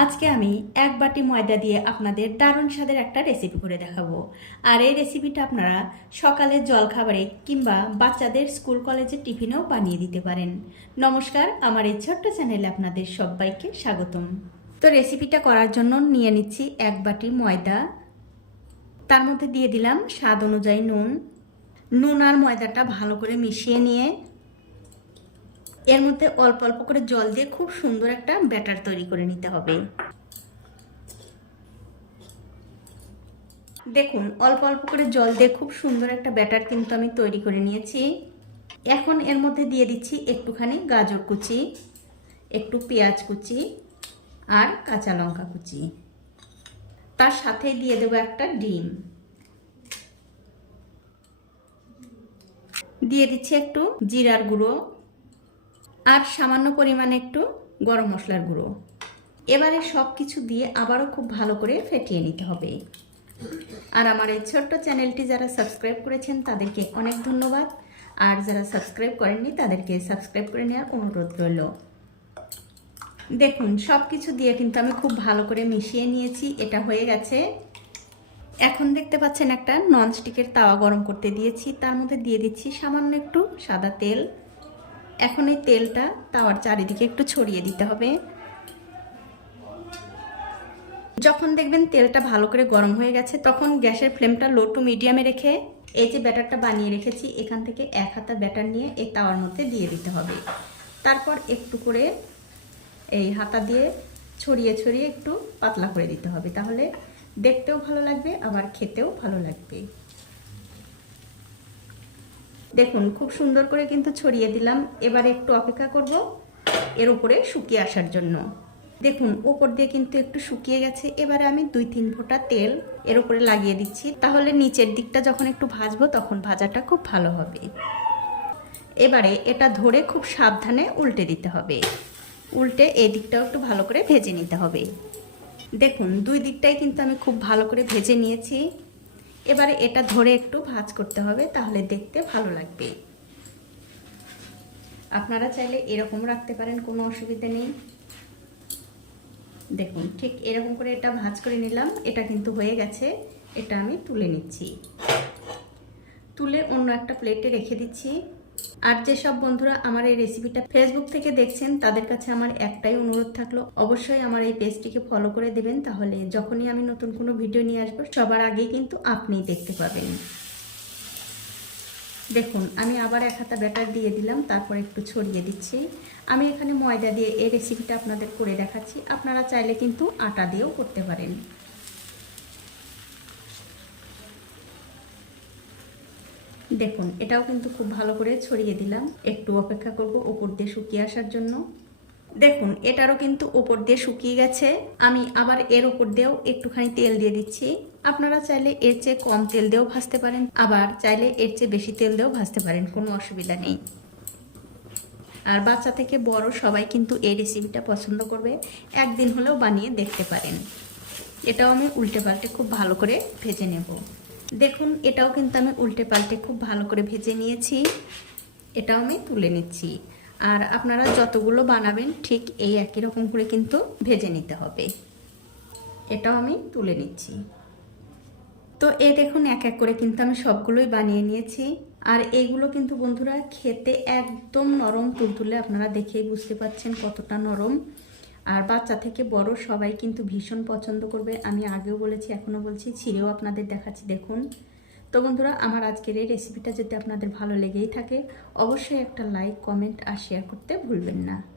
আজকে আমি এক বাটি ময়দা দিয়ে আপনাদের দারুণ স্বাদের একটা রেসিপি করে দেখাবো। আর এই রেসিপিটা আপনারা সকালের জলখাবারে কিংবা বাচ্চাদের স্কুল কলেজের টিফিনেও বানিয়ে দিতে পারেন। নমস্কার, আমার এই ছোট্ট চ্যানেলে আপনাদের সবাইকে স্বাগতম। তো রেসিপিটা করার জন্য নিয়ে নিচ্ছি এক বাটি ময়দা। তার মধ্যে দিয়ে দিলাম স্বাদ অনুযায়ী নুন। নুন আর ময়দাটা ভালো করে মিশিয়ে নিয়ে এর মধ্যে অল্প অল্প করে জল দিয়ে খুব সুন্দর একটা ব্যাটার তৈরি করে নিতে হবে। দেখুন, অল্প অল্প করে জল দিয়ে খুব সুন্দর একটা ব্যাটার কিন্তু আমি তৈরি করে নিয়েছি। এখন এর মধ্যে দিয়ে দিচ্ছি একটুখানি গাজর কুচি, একটু পেঁয়াজ কুচি আর কাঁচা লঙ্কা কুচি। তার সাথে দিয়ে দেবো একটা ডিম। দিয়ে দিচ্ছি একটু জিরার গুঁড়ো। আর সামান্য পরিমাণে একটু গরম মশলার গুঁড়ো। এবারে সব কিছু দিয়ে আবারও খুব ভালো করে ফেটিয়ে নিতে হবে। আর আমার এই ছোট্ট চ্যানেলটি যারা সাবস্ক্রাইব করেছেন, তাদেরকে অনেক ধন্যবাদ। আর যারা সাবস্ক্রাইব করেননি, তাদেরকে সাবস্ক্রাইব করে নেওয়ার অনুরোধ রইল। দেখুন সব কিছু দিয়ে কিন্তু আমি খুব ভালো করে মিশিয়ে নিয়েছি। এটা হয়ে গেছে। এখন দেখতে পাচ্ছেন একটা ননস্টিকের তাওয়া গরম করতে দিয়েছি। তার মধ্যে দিয়ে দিচ্ছি সামান্য একটু সাদা তেল। এখন এই তেলটা তাওয়ার চারিদিকে একটু ছড়িয়ে দিতে হবে। যখন দেখবেন তেলটা ভালো করে গরম হয়ে গেছে, তখন গ্যাসের ফ্লেমটা লো টু মিডিয়ামে রেখে এই যে ব্যাটারটা বানিয়ে রেখেছি, এখান থেকে এক হাতা ব্যাটার নিয়ে এই তাওয়ার মধ্যে দিয়ে দিতে হবে। তারপর একটু করে এই হাতা দিয়ে ছড়িয়ে ছড়িয়ে একটু পাতলা করে দিতে হবে, তাহলে দেখতেও ভালো লাগবে, আবার খেতেও ভালো লাগবে। দেখুন, খুব সুন্দর করে কিন্তু ছড়িয়ে দিলাম। এবারে একটু অপেক্ষা করব এর উপরে শুকিয়ে আসার জন্য। দেখুন, ওপর দিয়ে কিন্তু একটু শুকিয়ে গেছে। এবারে আমি দুই তিন ফোঁটা তেল এর উপরে লাগিয়ে দিচ্ছি। তাহলে নিচের দিকটা যখন একটু ভাজবো, তখন ভাজাটা খুব ভালো হবে। এবারে এটা ধরে খুব সাবধানে উল্টে দিতে হবে। উল্টে এই দিকটাও একটু ভালো করে ভেজে নিতে হবে। দেখুন, দুই দিকটাই কিন্তু আমি খুব ভালো করে ভেজে নিয়েছি। এবারে এটা ধরে একটু ভাজ করতে হবে, তাহলে দেখতে ভালো লাগবে। আপনারা চাইলে এরকম রাখতে পারেন, কোনো অসুবিধা নেই। দেখুন, ঠিক এরকম করে এটা ভাজ করে নিলাম, এটা কিন্তু হয়ে গেছে, এটা আমি তুলে নিচ্ছি। তুলে অন্য একটা প্লেটে রেখে দিচ্ছি। আর যেসব বন্ধুরা আমার এই রেসিপিটা ফেসবুক থেকে দেখছেন, তাদের কাছে আমার একটাই অনুরোধ থাকল, অবশ্যই আমার এই পেজটিকে ফলো করে দেবেন, তাহলে যখনই আমি নতুন কোনো ভিডিও নিয়ে আসব, সবার আগেই কিন্তু আপনিই দেখতে পাবেন। দেখুন, আমি আবার এক হাতা ব্যাটার দিয়ে দিলাম, তারপর একটু ছড়িয়ে দিচ্ছি। আমি এখানে ময়দা দিয়ে এই রেসিপিটা আপনাদের করে দেখাচ্ছি, আপনারা চাইলে কিন্তু আটা দিয়েও করতে পারেন। দেখুন, এটাও কিন্তু খুব ভালো করে ছড়িয়ে দিলাম। একটু অপেক্ষা করব ওপর দিয়ে শুকিয়ে আসার জন্য। দেখুন, এটারও কিন্তু ওপর দিয়ে শুকিয়ে গেছে। আমি আবার এর ওপর দিয়েও একটুখানি তেল দিয়ে দিচ্ছি। আপনারা চাইলে এর চেয়ে কম তেল দিয়েও ভাজতে পারেন। আবার চাইলে এর চেয়ে বেশি তেল দিয়েও ভাজতে পারেন, কোনো অসুবিধা নেই। আর বাচ্চা থেকে বড় সবাই কিন্তু এই রেসিপিটা পছন্দ করবে। একদিন হলেও বানিয়ে দেখতে পারেন। এটাও আমি উল্টে পাল্টে খুব ভালো করে ভেজে নেব। দেখুন, এটাও কিন্তু আমি উল্টে পাল্টে খুব ভালো করে ভেজে নিয়েছি। এটাও আমি তুলে নিচ্ছি। আর আপনারা যতগুলো বানাবেন, ঠিক এই একই রকম করে কিন্তু ভেজে নিতে হবে। এটাও আমি তুলে নিচ্ছি। তো এ দেখুন, এক এক করে কিন্তু আমি সবগুলোই বানিয়ে নিয়েছি। আর এইগুলো কিন্তু বন্ধুরা খেতে একদম নরম, তুলতুলে আপনারা দেখেই বুঝতে পাচ্ছেন কতটা নরম। আর বাচ্চা থেকে বড় সবাই কিন্তু ভীষণ পছন্দ করবে। আমি আগেও বলেছি, এখনও বলছি, ছিঁড়েও আপনাদের দেখাচ্ছি। দেখুন। তো বন্ধুরা, আমার আজকের এই রেসিপিটা যদি আপনাদের ভালো লেগেই থাকে, অবশ্যই একটা লাইক কমেন্ট আর শেয়ার করতে ভুলবেন না।